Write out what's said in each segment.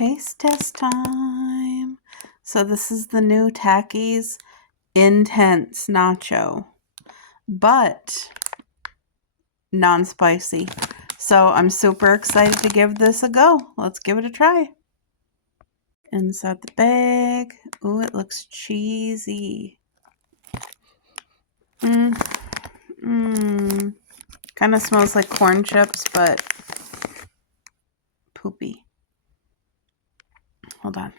taste test time. So this is the new Takis Intense Nacho, but non-spicy. So I'm super excited to give this a go. Let's give it a try. Inside the bag. Ooh, it looks cheesy. Kind of smells like corn chips, but poopy. Hold on.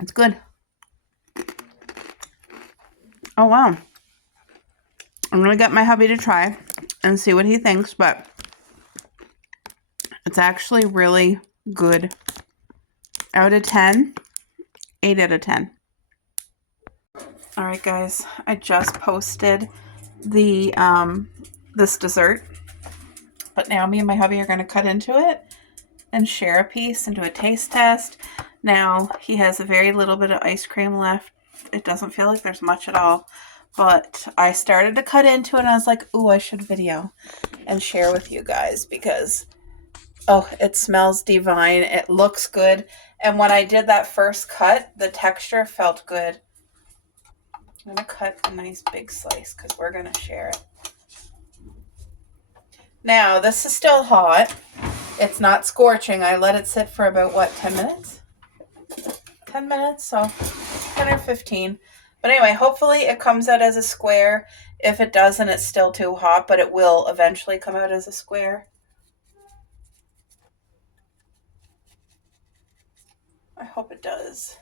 It's good. Oh, wow. I'm going to get my hubby to try and see what he thinks, but it's actually really good. Out of 10, 8 out of 10. All right, guys, I just posted the this dessert, but now me and my hubby are going to cut into it and share a piece and do a taste test. Now, he has a very little bit of ice cream left. It doesn't feel like there's much at all, but I started to cut into it and I was like, ooh, I should video and share with you guys because, oh, it smells divine. It looks good. And when I did that first cut, the texture felt good. I'm going to cut a nice big slice because we're going to share it. Now, this is still hot. It's not scorching. I let it sit for about, what, 10 minutes? 10 minutes, so 10 or 15. But anyway, hopefully it comes out as a square. If it doesn't, it's still too hot, but it will eventually come out as a square. I hope it does.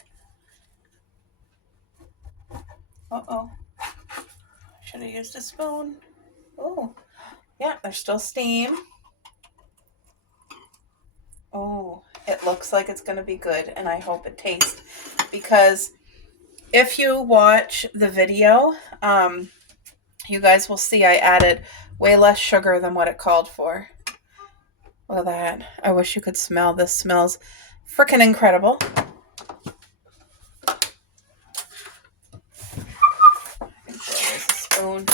Uh-oh. Should have used a spoon. Oh, yeah, there's still steam. Oh, it looks like it's going to be good, and I hope it tastes. Because if you watch the video, you guys will see I added way less sugar than what it called for. Look at that. I wish you could smell. This smells freaking incredible. There's a spoon.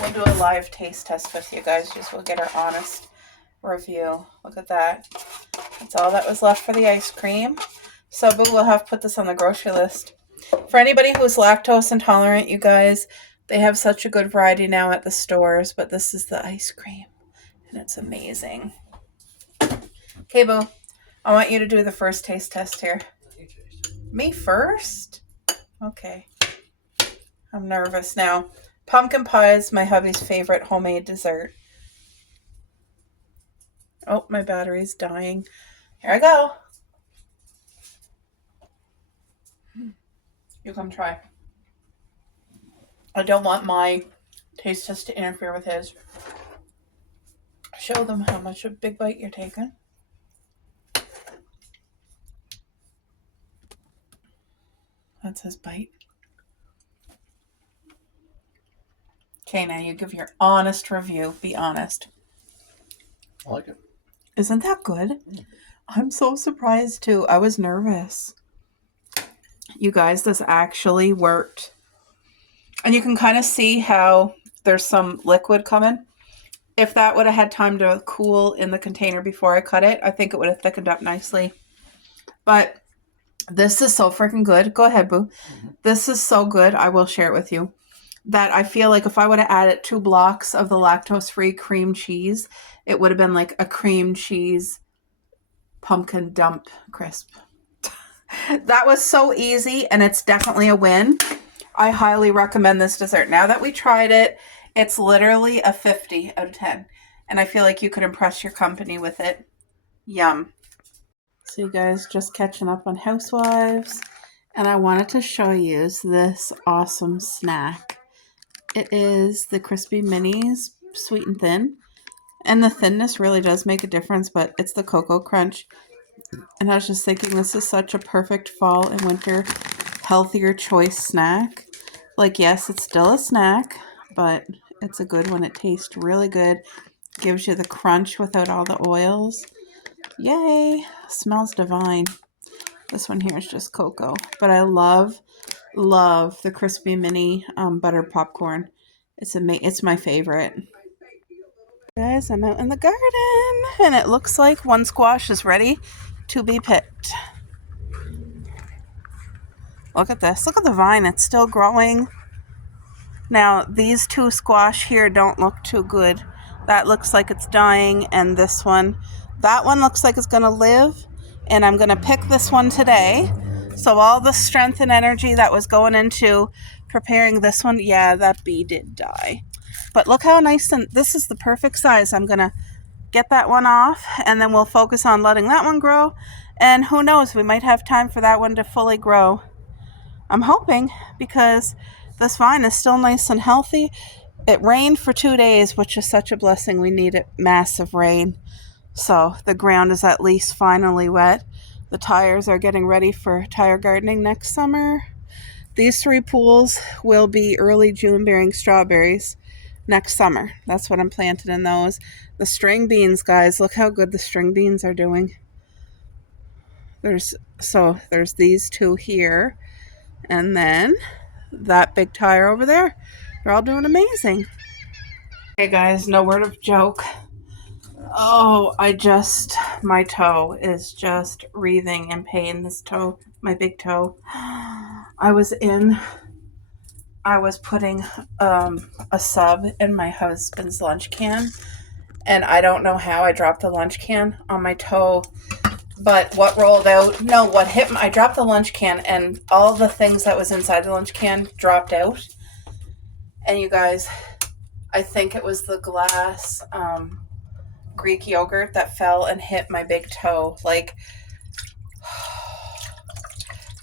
We'll do a live taste test with you guys. Just we'll get our honest review. Look at that. That's all that was left for the ice cream. So, but we'll have to put this on the grocery list. For anybody who's lactose intolerant, you guys, they have such a good variety now at the stores, but this is the ice cream, and it's amazing. Okay, Boo, I want you to do the first taste test here. Me first? Okay. I'm nervous now. Pumpkin pie is my hubby's favorite homemade dessert. Oh, my battery's dying. Here I go. You come try. I don't want my taste test to interfere with his. Show them how much of a big bite you're taking. That's his bite. Okay, now you give your honest review. Be honest. I like it. Isn't that good? I'm so surprised too. I was nervous. You guys, this actually worked. And you can kind of see how there's some liquid coming. If that would have had time to cool in the container before I cut it, I think it would have thickened up nicely. But this is so freaking good. Go ahead, Boo. This is so good. I will share it with you. That I feel like if I would have added 2 blocks of the lactose-free cream cheese, it would have been like a cream cheese pumpkin dump crisp. That was so easy, and it's definitely a win. I highly recommend this dessert. Now that we tried it, it's literally a 50 out of 10. And I feel like you could impress your company with it. Yum. So you guys, just catching up on Housewives. And I wanted to show you this awesome snack. It is the Crispy Minis, sweet and thin. And the thinness really does make a difference, but it's the Cocoa Crunch. And I was just thinking this is such a perfect fall and winter healthier choice snack. Like, yes, it's still a snack, but it's a good one. It tastes really good. Gives you the crunch without all the oils. Yay! Smells divine. This one here is just cocoa. But I love the crispy mini butter popcorn. It's my favorite. Guys, I'm out in the garden and it looks like one squash is ready to be picked. Look at this. Look at the vine. It's still growing. Now, these two squash here don't look too good. That looks like it's dying, and that one looks like it's going to live, and I'm going to pick this one today. So all the strength and energy that was going into preparing this one, yeah, that bee did die. But look how nice, and this is the perfect size. I'm going to get that one off, and then we'll focus on letting that one grow, and who knows, we might have time for that one to fully grow. I'm hoping, because this vine is still nice and healthy. It rained for 2 days, which is such a blessing. We needed massive rain. So the ground is at least finally wet. The tires are getting ready for tire gardening next summer. These 3 pools will be early June bearing strawberries next summer. That's what I'm planting in those. The string beans, guys, look how good the string beans are doing. There's these 2 here, and then that big tire over there. They're all doing amazing. Hey guys, no word of joke. Oh, my toe is just wreathing in pain. This toe, my big toe. I was putting a sub in my husband's lunch can, and I don't know how I dropped the lunch can on my toe. But what hit me, I dropped the lunch can and all the things that was inside the lunch can dropped out. And you guys, I think it was the glass Greek yogurt that fell and hit my big toe. Like,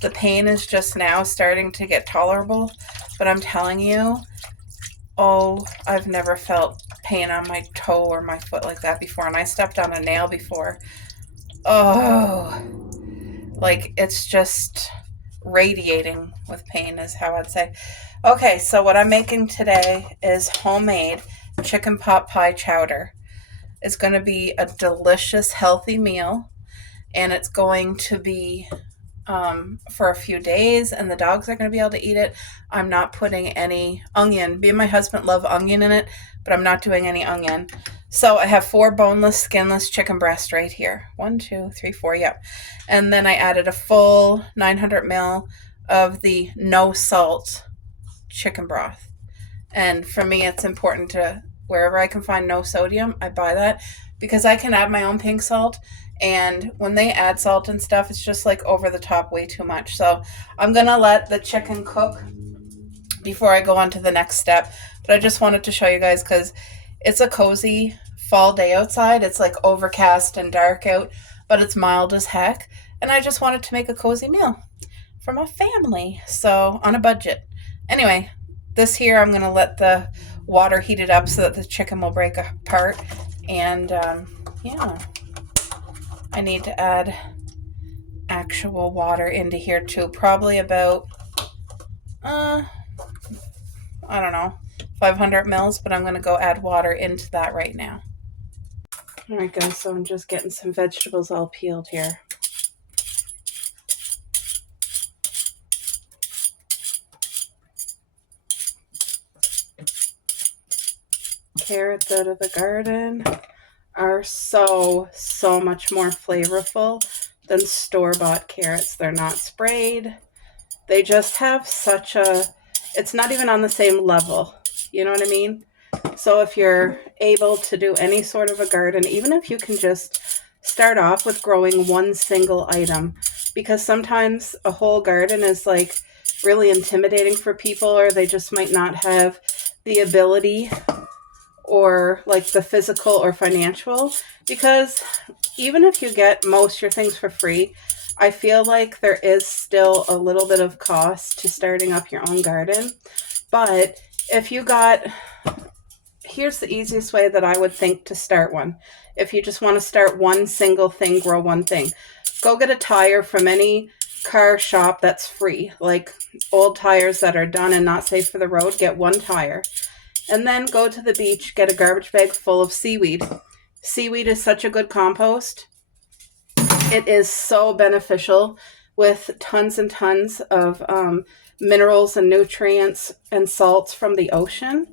the pain is just now starting to get tolerable. But I'm telling you, I've never felt pain on my toe or my foot like that before. And I stepped on a nail before. Like, it's just radiating with pain is how I'd say. Okay, so what I'm making today is homemade chicken pot pie chowder. It's going to be a delicious, healthy meal, and it's going to be for a few days, and the dogs are going to be able to eat it. I'm not putting any onion. Me and my husband love onion in it, but I'm not doing any onion. So I have 4 boneless, skinless chicken breasts right here. 1, 2, 3, 4, yep. And then I added a full 900 ml of the no salt chicken broth. And for me, it's important to, wherever I can find no sodium, I buy that, because I can add my own pink salt. And when they add salt and stuff, it's just like over the top, way too much. So I'm going to let the chicken cook before I go on to the next step. But I just wanted to show you guys because it's a cozy fall day outside. It's like overcast and dark out, but it's mild as heck. And I just wanted to make a cozy meal for my family. So on a budget. Anyway, this here, I'm going to let the water heat it up so that the chicken will break apart. And yeah. I need to add actual water into here too. Probably about, I don't know, 500 mils, but I'm going to go add water into that right now. All right, guys, so I'm just getting some vegetables all peeled here. Carrots out of the garden are so much more flavorful than store-bought carrots. They're not sprayed. They just have it's not even on the same level. You know what I mean? So if you're able to do any sort of a garden, even if you can just start off with growing one single item, because sometimes a whole garden is like really intimidating for people, or they just might not have the ability or like the physical or financial, because even if you get most of your things for free, I feel like there is still a little bit of cost to starting up your own garden. But if you here's the easiest way that I would think to start one. If you just want to start one single thing, grow one thing, go get a tire from any car shop that's free, like old tires that are done and not safe for the road. Get one tire. And then go to the beach, get a garbage bag full of seaweed. Seaweed is such a good compost. It is so beneficial with tons and tons of minerals and nutrients and salts from the ocean.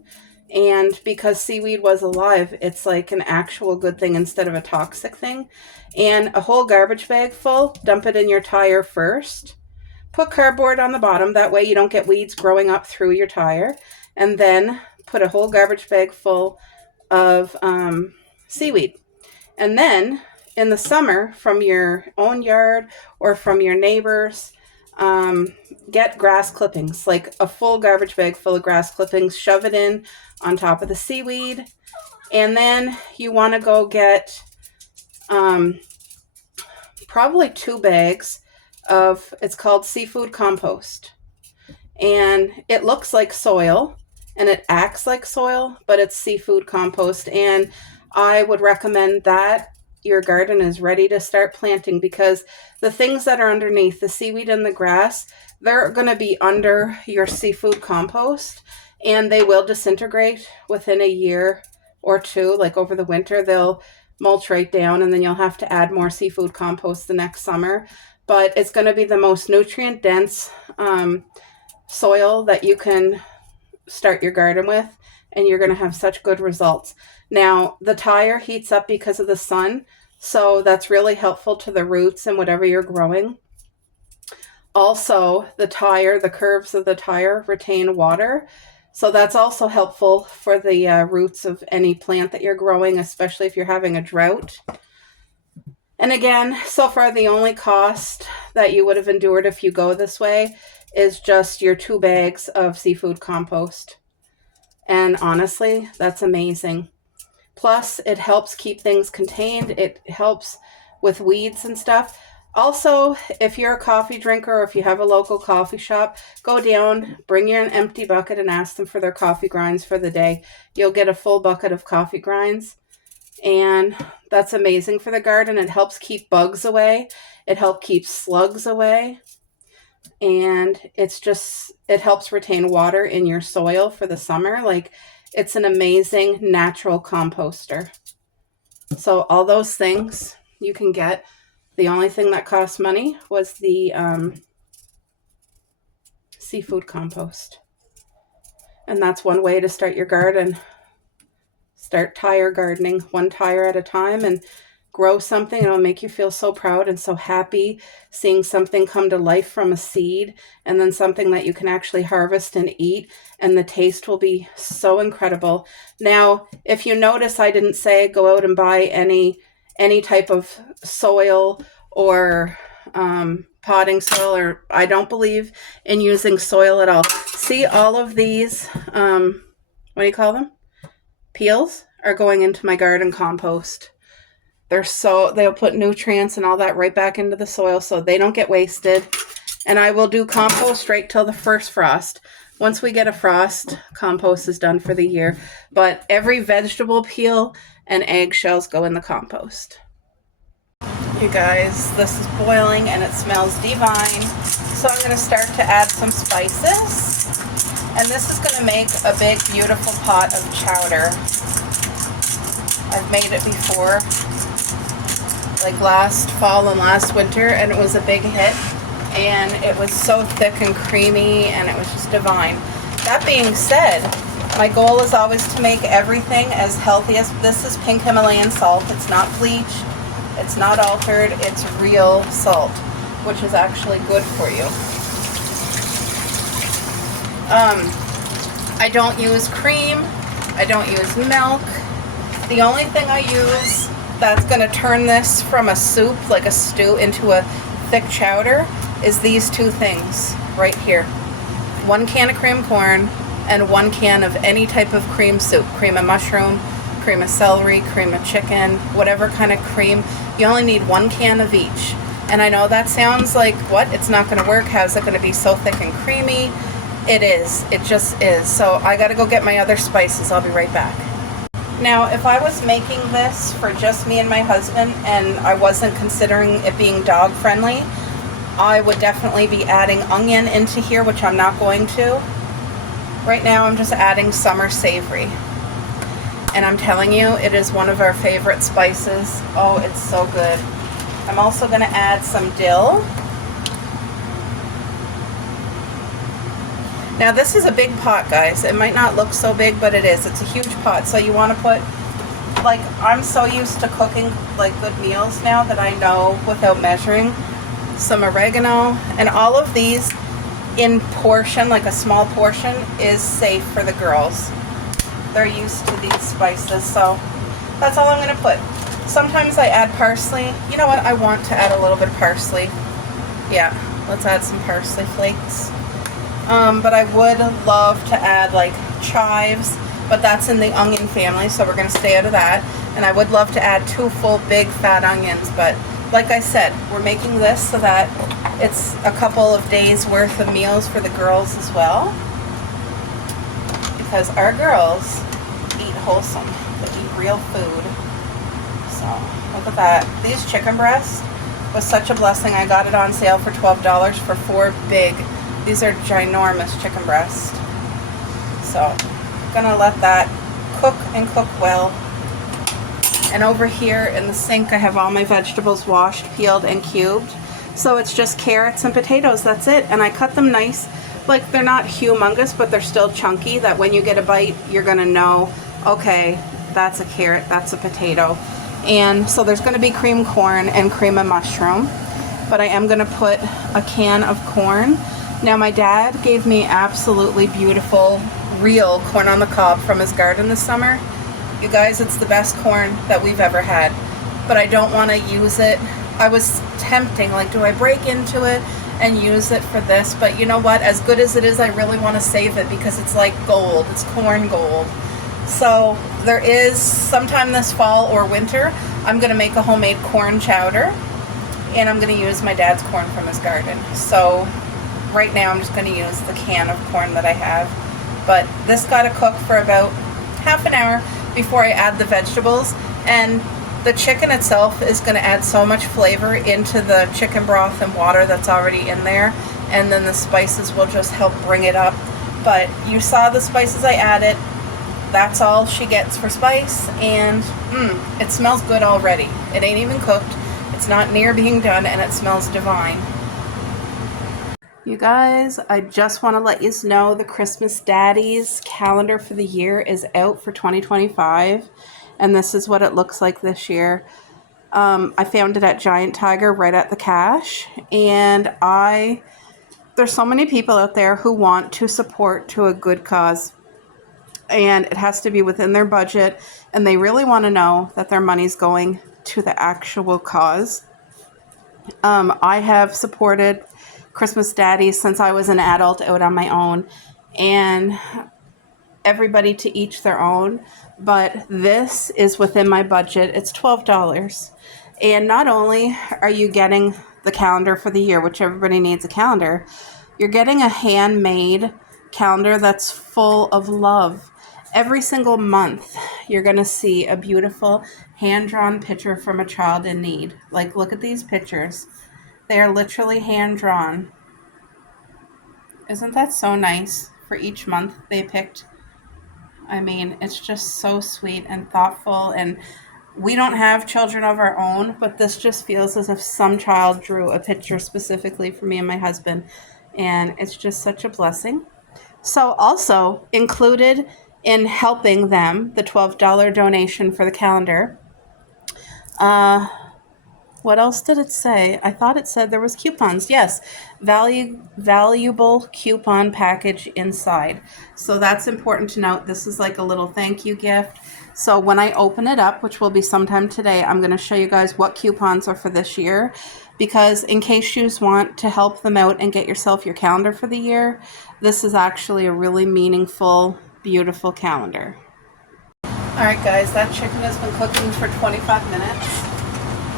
And because seaweed was alive, it's like an actual good thing instead of a toxic thing. And a whole garbage bag full, dump it in your tire first. Put cardboard on the bottom. That way you don't get weeds growing up through your tire. And then put a whole garbage bag full of seaweed. And then in the summer, from your own yard or from your neighbors, get grass clippings, like a full garbage bag full of grass clippings, shove it in on top of the seaweed. And then you want to go get probably 2 bags of, it's called seafood compost. And it looks like soil and it acts like soil, but it's seafood compost. And I would recommend that your garden is ready to start planting, because the things that are underneath, the seaweed and the grass, they're going to be under your seafood compost, and they will disintegrate within a year or 2. Like over the winter, they'll mulch right down, and then you'll have to add more seafood compost the next summer. But it's going to be the most nutrient dense soil that you can start your garden with, and you're going to have such good results. Now, the tire heats up because of the sun, so that's really helpful to the roots and whatever you're growing. Also, the tire, the curves of the tire retain water, so that's also helpful for the roots of any plant that you're growing, especially if you're having a drought. And again, so far the only cost that you would have endured if you go this way is just your 2 bags of seafood compost. And honestly, that's amazing. Plus, it helps keep things contained. It helps with weeds and stuff. Also, if you're a coffee drinker or if you have a local coffee shop, go down, bring you an empty bucket and ask them for their coffee grinds for the day. You'll get a full bucket of coffee grinds. And that's amazing for the garden. It helps keep bugs away. It helps keep slugs away. And it helps retain water in your soil for the summer. Like, it's an amazing natural composter. So all those things you can get. The only thing that cost money was the seafood compost. And that's one way to start your garden. Start tire gardening, 1 tire at a time, and grow something. It'll make you feel so proud and so happy seeing something come to life from a seed, and then something that you can actually harvest and eat, and the taste will be so incredible. Now, if you notice, I didn't say go out and buy any type of soil or potting soil, or I don't believe in using soil at all. See, all of these, what do you call them? Peels are going into my garden compost. They'll put nutrients and all that right back into the soil so they don't get wasted. And I will do compost right till the first frost. Once we get a frost, compost is done for the year. But every vegetable peel and eggshells go in the compost. You guys, this is boiling and it smells divine. So I'm going to start to add some spices. And this is going to make a big, beautiful pot of chowder. I've made it before, like last fall and last winter, and it was a big hit. And it was so thick and creamy, and it was just divine. That being said, my goal is always to make everything as healthy as, this is pink Himalayan salt. It's not bleach. It's not altered. It's real salt, which is actually good for you. I don't use cream. I don't use milk. The only thing I use that's going to turn this from a soup, like a stew, into a thick chowder is these 2 things right here. 1 can of cream corn and 1 can of any type of cream soup. Cream of mushroom, cream of celery, cream of chicken, whatever kind of cream. You only need 1 can of each. And I know that sounds like, what? It's not going to work. How's it going to be so thick and creamy? It is. It just is. So I got to go get my other spices. I'll be right back. Now, if I was making this for just me and my husband and I wasn't considering it being dog friendly, I would definitely be adding onion into here, which I'm not going to. Right now I'm just adding summer savory. And I'm telling you, it is one of our favorite spices. Oh, it's so good. I'm also going to add some dill. Now this is a big pot, guys. It might not look so big, but it is. It's a huge pot. So you want to put, like, I'm so used to cooking like good meals now that I know without measuring. Some oregano, and all of these in portion, like a small portion, is safe for the girls. They're used to these spices, so that's all I'm going to put. Sometimes I add parsley. You know what? I want to add a little bit of parsley. Yeah, let's add some parsley flakes. But I would love to add like chives, but that's in the onion family, so we're going to stay out of that. And I would love to add 2 full big fat onions, but like I said, we're making this so that it's a couple of days worth of meals for the girls as well. Because our girls eat wholesome. They eat real food. So, look at that. These chicken breasts was such a blessing. I got it on sale for $12 for 4 big. These are ginormous chicken breasts. So, I'm gonna let that cook and cook well. And over here in the sink, I have all my vegetables washed, peeled, and cubed. So it's just carrots and potatoes, that's it. And I cut them nice. Like, they're not humongous, but they're still chunky, that when you get a bite, you're gonna know, okay, that's a carrot, that's a potato. And so there's gonna be cream corn and cream of mushroom. But I am gonna put a can of corn. Now, my dad gave me absolutely beautiful, real corn on the cob from his garden this summer. You guys, it's the best corn that we've ever had, but I don't want to use it. I was tempting, like, do I break into it and use it for this? But you know what? As good as it is, I really want to save it because it's like gold. It's corn gold. So there is, sometime this fall or winter, I'm going to make a homemade corn chowder, and I'm going to use my dad's corn from his garden. So right now I'm just going to use the can of corn that I have. But this got to cook for about half an hour before I add the vegetables, and the chicken itself is going to add so much flavor into the chicken broth and water that's already in there, and then the spices will just help bring it up. But you saw the spices I added. That's all she gets for spice, and it smells good already. It ain't even cooked. It's not near being done, and it smells divine. You guys, I just want to let you know the Christmas Daddies calendar for the year is out for 2025, and this is what it looks like this year. I found it at Giant Tiger right at the cash, and there's so many people out there who want to support to a good cause, and it has to be within their budget, and they really want to know that their money's going to the actual cause. I have supported Christmas Daddies since I was an adult out on my own, and everybody to each their own, but this is within my budget. It's $12, and not only are you getting the calendar for the year, which everybody needs a calendar, you're getting a handmade calendar that's full of love. Every single month you're going to see a beautiful hand-drawn picture from a child in need. Like, look at these pictures. They are literally hand-drawn. Isn't that so nice? For each month they picked. I mean, it's just so sweet and thoughtful, and we don't have children of our own, but this just feels as if some child drew a picture specifically for me and my husband, and it's just such a blessing. So also included in helping them, the $12 donation for the calendar, what else did it say? I thought it said there was coupons. Yes, valuable coupon package inside. So that's important to note. This is like a little thank you gift. So when I open it up, which will be sometime today, I'm going to show you guys what coupons are for this year. Because in case you want to help them out and get yourself your calendar for the year, this is actually a really meaningful, beautiful calendar. All right, guys, that chicken has been cooking for 25 minutes.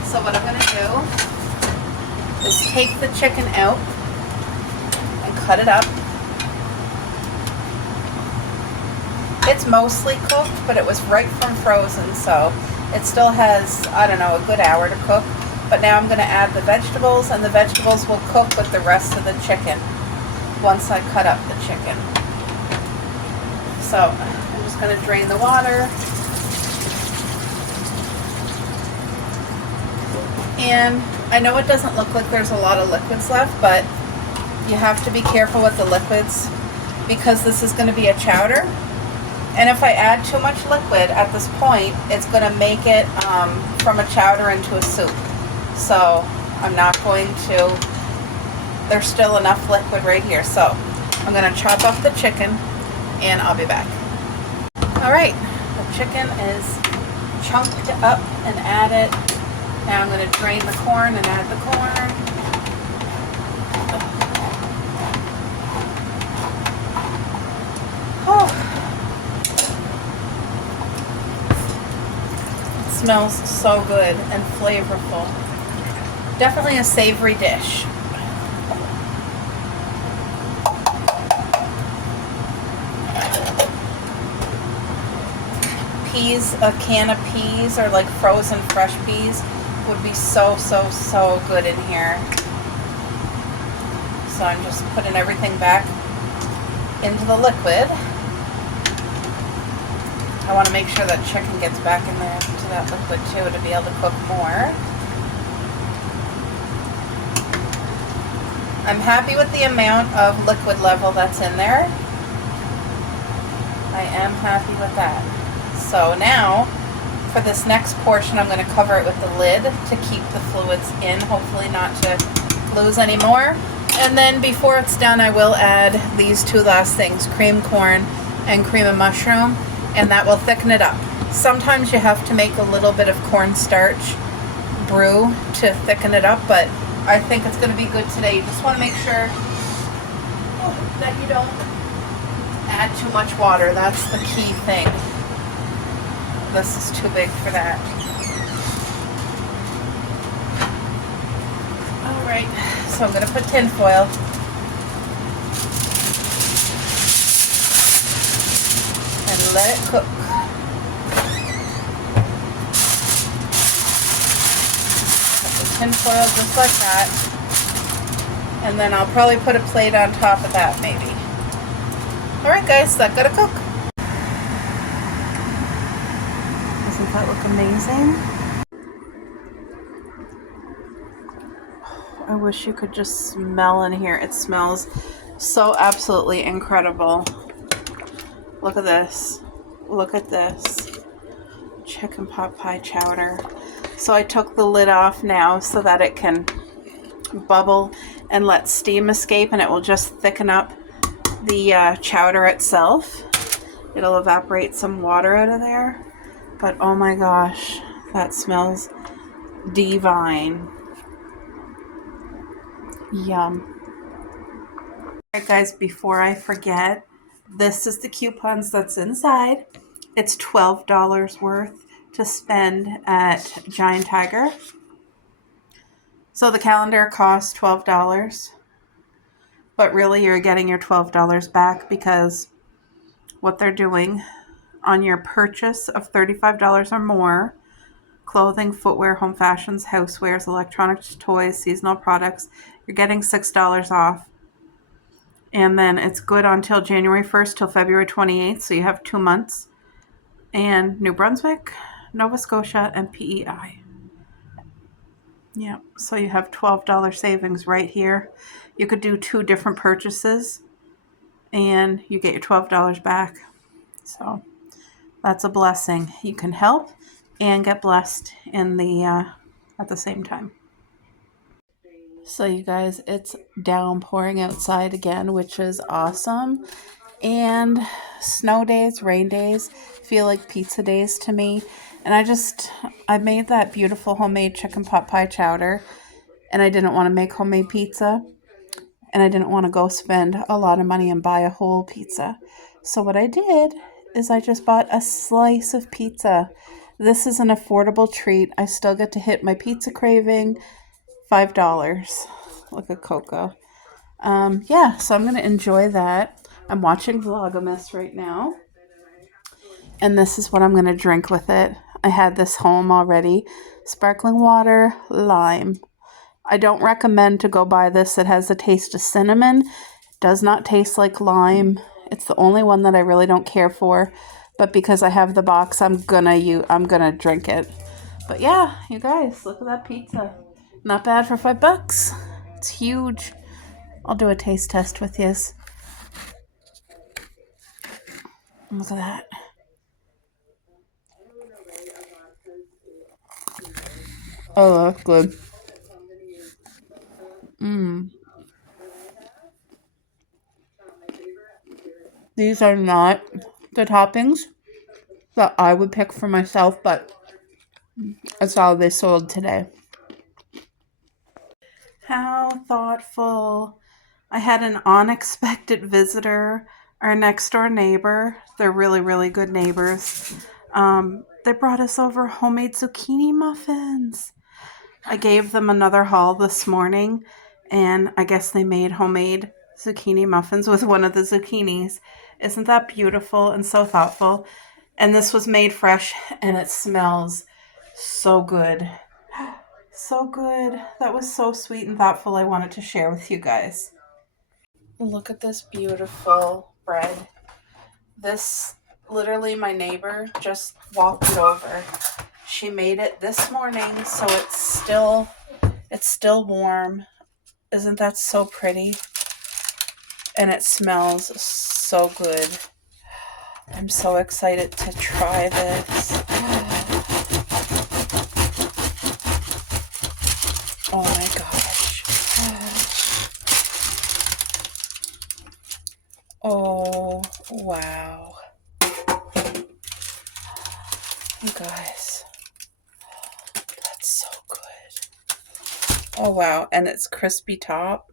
So what I'm going to do is take the chicken out and cut it up. It's mostly cooked, but it was right from frozen, so it still has, I don't know, a good hour to cook. But now I'm going to add the vegetables, and the vegetables will cook with the rest of the chicken once I cut up the chicken. So I'm just going to drain the water. And I know it doesn't look like there's a lot of liquids left, but you have to be careful with the liquids because this is going to be a chowder. And if I add too much liquid at this point, it's going to make it from a chowder into a soup. So I'm not going to, there's still enough liquid right here. So I'm going to chop up the chicken and I'll be back. All right, the chicken is chunked up and added. Now I'm going to drain the corn and add the corn. Oh. Smells so good and flavorful. Definitely a savory dish. Peas, a can of peas or like frozen fresh peas would be so good in here. So I'm just putting everything back into the liquid. I want to make sure that chicken gets back in there to that liquid too to be able to cook more. I'm happy with the amount of liquid level that's in there. I am happy with that. So now, for this next portion, I'm going to cover it with the lid to keep the fluids in, hopefully not to lose any more. And then before it's done, I will add these two last things, cream corn and cream of mushroom. And that will thicken it up. Sometimes you have to make a little bit of cornstarch brew to thicken it up, but I think it's going to be good today. You just want to make sure that you don't add too much water. That's the key thing. This is too big for that. All right, so I'm going to put tin foil. And let it cook. Put the tin foil just like that. And then I'll probably put a plate on top of that maybe. Alright guys, that gotta cook. Doesn't that look amazing? I wish you could just smell in here. It smells so absolutely incredible. Look at this. Look at this. Chicken pot pie chowder. So I took the lid off now so that it can bubble and let steam escape, and it will just thicken up the chowder itself. It'll evaporate some water out of there. But oh my gosh, that smells divine. Yum. Alright guys, before I forget, this is the coupons that's inside. It's $12 worth to spend at Giant Tiger. So the calendar costs $12. But really you're getting your $12 back because what they're doing on your purchase of $35 or more, clothing, footwear, home fashions, housewares, electronics, toys, seasonal products, you're getting $6 off. And then it's good until January 1st till February 28th, so you have 2 months. And New Brunswick, Nova Scotia, and PEI. Yeah, so you have $12 savings right here. You could do 2 different purchases, and you get your $12 back. So that's a blessing. You can help and get blessed in the at the same time. So you guys, it's downpouring outside again, which is awesome. And snow days, rain days feel like pizza days to me. And I made that beautiful homemade chicken pot pie chowder, and I didn't want to make homemade pizza, and I didn't want to go spend a lot of money and buy a whole pizza. So what I did is I just bought a slice of pizza. This is an affordable treat. I still get to hit my pizza craving. $5. Look at Coco. Yeah, so I'm going to enjoy that. I'm watching Vlogmas right now. And this is what I'm going to drink with it. I had this home already. Sparkling water, lime. I don't recommend to go buy this. It has a taste of cinnamon. It does not taste like lime. It's the only one that I really don't care for. But because I have the box, I'm gonna drink it. But yeah, you guys, look at that pizza. Not bad for $5. It's huge. I'll do a taste test with you. Look at that. Oh, that's good. Mmm. These are not the toppings that I would pick for myself, but that's all they sold today. How thoughtful. I had an unexpected visitor, our next door neighbor. They're really, really good neighbors. They brought us over homemade zucchini muffins. I gave them another haul this morning, and I guess they made homemade zucchini muffins with one of the zucchinis. Isn't that beautiful and so thoughtful? And this was made fresh, and it smells so good. So good. That was so sweet and thoughtful. I wanted to share with you guys. Look at this beautiful bread. This, literally, my neighbor just walked it over. She made it this morning, so it's still warm. Isn't that so pretty? And it smells so good. I'm so excited to try this. Oh my gosh. Oh, wow. You guys, that's so good. Oh wow, and it's crispy top.